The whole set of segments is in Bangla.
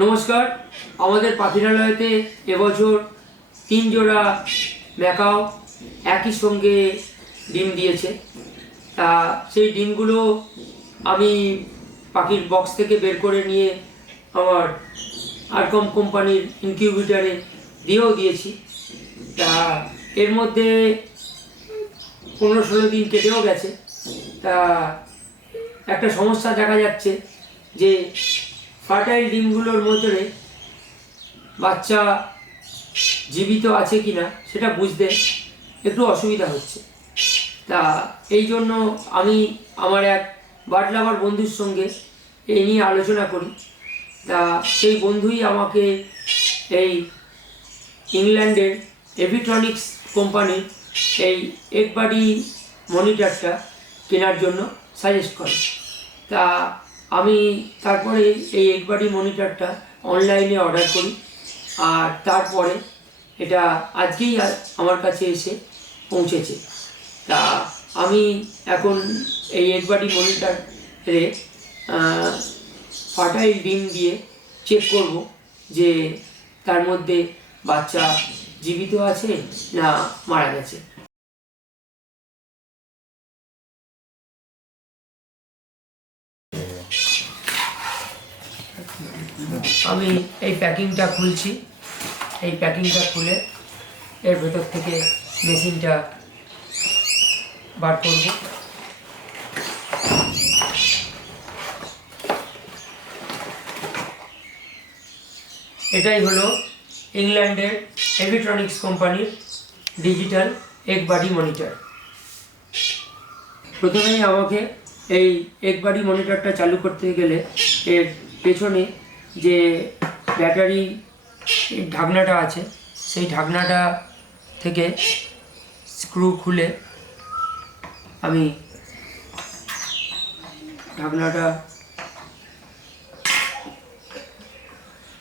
নমস্কার। আমাদের পাখিরালয়তে এবছর 3 জোড়া ম্যাকাও একই সঙ্গে ডিম দিয়েছে। তা সেই ডিমগুলো আমি পাখির বক্স থেকে বের করে নিয়ে আমার আরকম কোম্পানির ইনকিউবেটারে দিয়েও দিয়েছি। তা এর মধ্যে 15-16 দিন কেটেও গেছে। তা একটা সমস্যা দেখা যাচ্ছে যে ফার্টাইল ডিমগুলোর মধ্যে বাচ্চা জীবিত আছে কি না সেটা বুঝতে একটু অসুবিধা হচ্ছে। তা এই জন্য আমি আমার এক বার্ড লাভার বন্ধুর সঙ্গে এই নিয়ে আলোচনা করি। তা সেই বন্ধুই আমাকে এই ইংল্যান্ডের এভিট্রনিক্স কোম্পানির এই এগবাডি মনিটরটা কেনার জন্য সাজেস্ট করে। তা আমি তারপরে এই এগবাডি মনিটরটা অনলাইনে অর্ডার করি, আর তারপরে এটা আজকেই আমার কাছে এসে পৌঁছেছে। তা আমি এখন এই এগবাডি মনিটরে ফার্টাইল ডিম দিয়ে চেক করব যে তার মধ্যে বাচ্চা জীবিত আছে না মারা গেছে। আমি এই প্যাকিংটা খুলছি। এই প্যাকিংটা খুলে এর ভেতর থেকে মেশিনটা বার করব। এটাই হলো ইংল্যান্ডের এভিট্রনিক্স কোম্পানির ডিজিটাল এগবাডি মনিটর। প্রথমেই আমাকে এই এগবাডি মনিটরটা চালু করতে গেলে এর পেছনে যে ব্যাটারি ঢাকনাটা আছে সেই ঢাকনাটা থেকে স্ক্রু খুলে আমি ঢাকনাটা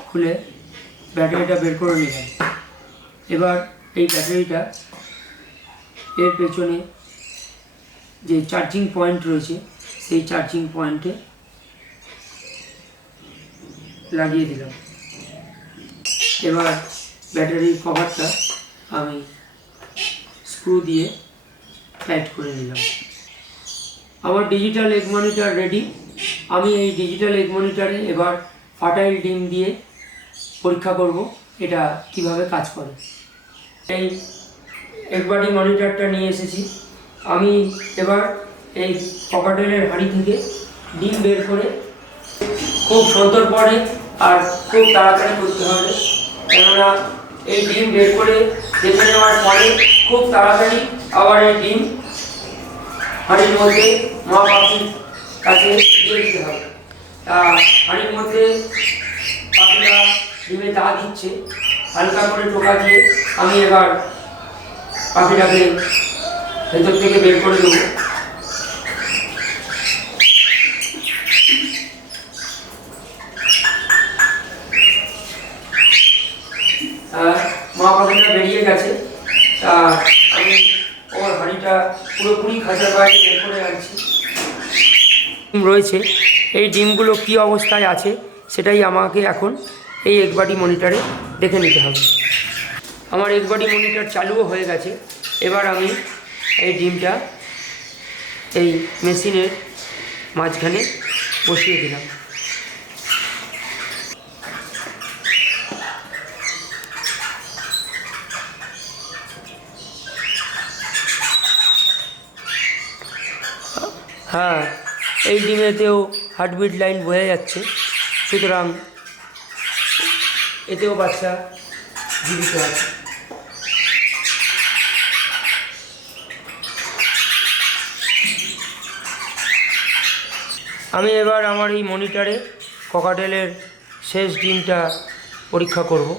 খুলে ব্যাটারিটা বের করে নিলাম। এবার এই ব্যাটারিটা এর পেছনে যে চার্জিং পয়েন্ট রয়েছে সেই চার্জিং পয়েন্টে লাগিয়ে দিলাম। এবার ব্যাটারির কভারটা আমি স্ক্রু দিয়ে টাইট করে নিলাম। আমার ডিজিটাল এগ মনিটর রেডি। আমি এই ডিজিটাল এগ মনিটরে এবার ফার্টাইল ডিম দিয়ে পরীক্ষা করব এটা কিভাবে কাজ করে। এই এগবাডি মনিটরটা নিয়ে এসেছি। আমি এবার এই ককাটেলের হাঁড়ি থেকে ডিম বের করে খুব সন্তর্পণে আর খুব তাড়াতাড়ি করতে হবে, কেননা এই ডিম বের করে দেখে নেওয়ার পরে খুব তাড়াতাড়ি আবার এই ডিম হাঁড়ির মধ্যে মা পাখির কাছে দিয়ে দিতে হবে। তা হাঁড়ির মধ্যে পাখিরা ডিমে তা দিচ্ছে, হালকা করে টোকা দিয়ে আমি এবার পাখিটাকে ভেতর থেকে বের করে দেবো। মা পাখিটা বেরিয়ে গেছে। তা আমি ওর হাঁড়িটা পুরোপুরি খাঁচার বাইরে বের করে আনছি। ডিম রয়েছে, এই ডিমগুলো কী অবস্থায় আছে সেটাই আমাকে এখন এই এগবাডি মনিটরে দেখে নিতে হবে। আমার এগবাডি মনিটর চালুও হয়ে গেছে। এবার আমি এই ডিমটা এই মেশিনের মাঝখানে বসিয়ে দিলাম। হ্যাঁ, এই ডিমেতেও হার্টবিট লাইন বোঝা যাচ্ছে, সুতরাং এতেও বাচ্চা জীবিত আছে। আমি এবার আমার এই মনিটরে ককাটেলের শেষ ডিমটা পরীক্ষা করব।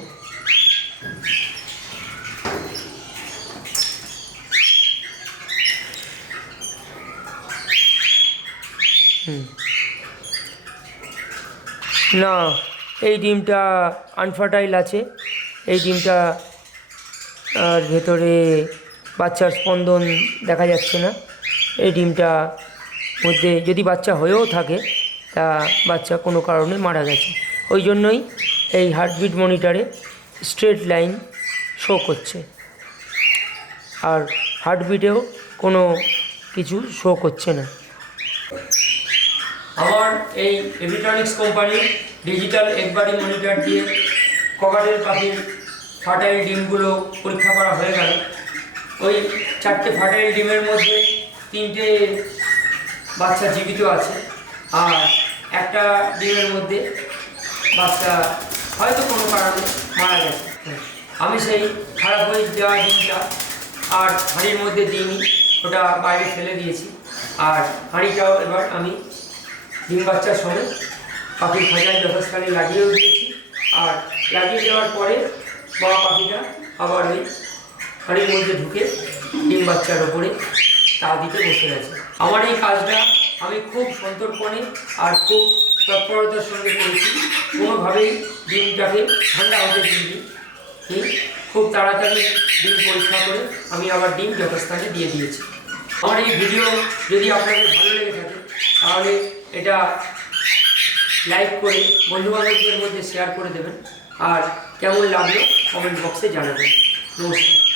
না, এই ডিমটা আনফার্টাইল আছে। এই ডিমটা আর ভেতরে বাচ্চার স্পন্দন দেখা যাচ্ছে না। এই ডিমটা মধ্যে যদি বাচ্চা হয়েও থাকে তা বাচ্চা কোনো কারণে মারা গেছে। ওই জন্যই এই হার্টবিট মনিটরে স্ট্রেট লাইন শো করছে, আর হার্টবিটেও কোনো কিছু শো করছে না। আমার এই এভিট্রনিক্স কোম্পানির ডিজিটাল এগবারি মনিটর দিয়ে ককাটেল পাখির ফার্টাইল ডিমগুলো পরীক্ষা করা হয়ে গেল। ওই 4টে ফার্টাইল ডিমের মধ্যে 3টে বাচ্চা জীবিত আছে, আর একটা ডিমের মধ্যে বাচ্চা হয়তো কোনো কারণে মারা গেছে। আমি সেই খারাপ হয়ে যাওয়া ডিমটা আর হাঁড়ির মধ্যে দিইনি, ওটা বাইরে ফেলে দিয়েছি। আর হাঁড়িটাও এবার আমি ডিম বাচ্চার সময় পাখির খাঁচায় যথাস্থানে লাগিয়েও দিয়েছি। আর লাগিয়ে দেওয়ার পরে বাবা পাখিটা আবার ওই হাঁড়ির মধ্যে ঢুকে ডিম বাচ্চার ওপরে তা দিতে বসে গেছে। আমার এই কাজটা আমি খুব সন্তর্পণে আর খুব তৎপরতার সঙ্গে করেছি। কোনোভাবেই ডিমটাকে ঠান্ডা হতে দিইনি, খুব তাড়াতাড়ি ডিম পরীক্ষা করে আমি আবার ডিম যথাস্থানে দিয়ে দিয়েছি। আমার এই ভিডিও যদি আপনাদের ভালো লেগে থাকে তাহলে এটা লাইক করে বন্ধুবান্ধবদের মধ্যে শেয়ার করে দেবেন, আর কেমন লাগলো কমেন্ট বক্সে জানাবেন। নমস্কার।